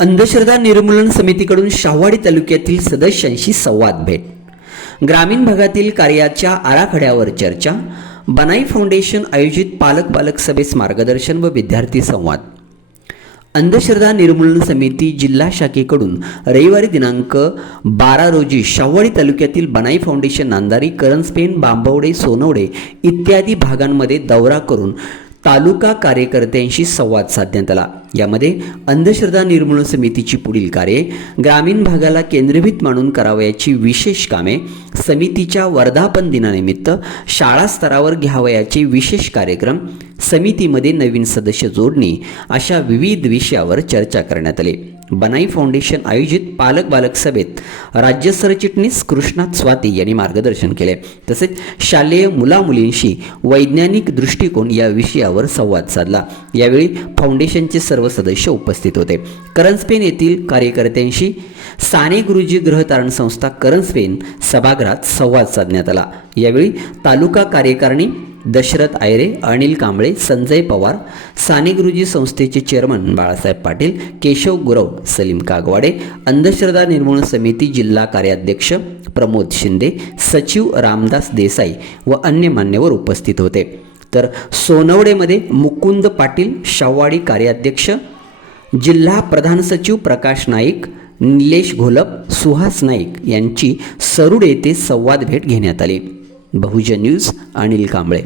अंधश्रद्धा निर्मूलन समितीकडून शाहवाडी तालुक्यातील सदस्यांशी संवाद भेट. ग्रामीण भागातील कार्याच्या आराखड्यावर चर्चा. बनाई फाउंडेशन आयोजित पालक सभेस मार्गदर्शन व विद्यार्थी संवाद. अंधश्रद्धा निर्मूलन समिती जिल्हा शाखेकडून रविवारी दिनांक 12 रोजी शाहवाडी तालुक्यातील बनाई फाउंडेशन, नांदारी, करंजपेन, बांबवडे, सोनवडे इत्यादी भागांमध्ये दौरा करून तालुका कार्यकर्त्यांशी संवाद साधण्यात आला. यामध्ये अंधश्रद्धा निर्मूलन समितीची पुढील कार्ये, ग्रामीण भागाला केंद्रभूत मानून करावयाची विशेष कामे, समितीच्या वर्धापन दिनानिमित्त शाळा स्तरावर घ्यावयाचे विशेष कार्यक्रम, समितीमध्ये नवीन सदस्य जोडणी अशा विविध विषयावर चर्चा करण्यात आली. बनाई फाउंडेशन आयोजित पालक सभेत राज्य सरचिटणीस कृष्णात स्वाती यांनी मार्गदर्शन केले. तसेच शालेय मुलामुलींशी वैज्ञानिक दृष्टिकोन या विषयावर संवाद साधला. यावेळी फाउंडेशनचे सर्व सदस्य उपस्थित होते. करंजपेन येथील कार्यकर्त्यांशी साने गुरुजी गृहतारण संस्था करंजपेन सभागृहात संवाद साधण्यात आला. यावेळी तालुका कार्यकारिणी दशरथ आयरे, अनिल कांबळे, संजय पवार, साने गुरुजी संस्थेचे चेअरमन बाळासाहेब पाटील, केशव गुरव, सलीम कागवाडे, अंधश्रद्धा निर्मूलन समिती जिल्हा कार्याध्यक्ष प्रमोद शिंदे, सचिव रामदास देसाई व अन्य मान्यवर उपस्थित होते. तर सोनवडेमध्ये मुकुंद पाटील, शाहवाडी कार्याध्यक्ष, जिल्हा प्रधान सचिव प्रकाश नाईक, निलेश घोलप, सुहास नाईक यांची सरुड येथे संवाद भेट घेण्यात आली. बहुजन न्यूज, अनिल कांबळे.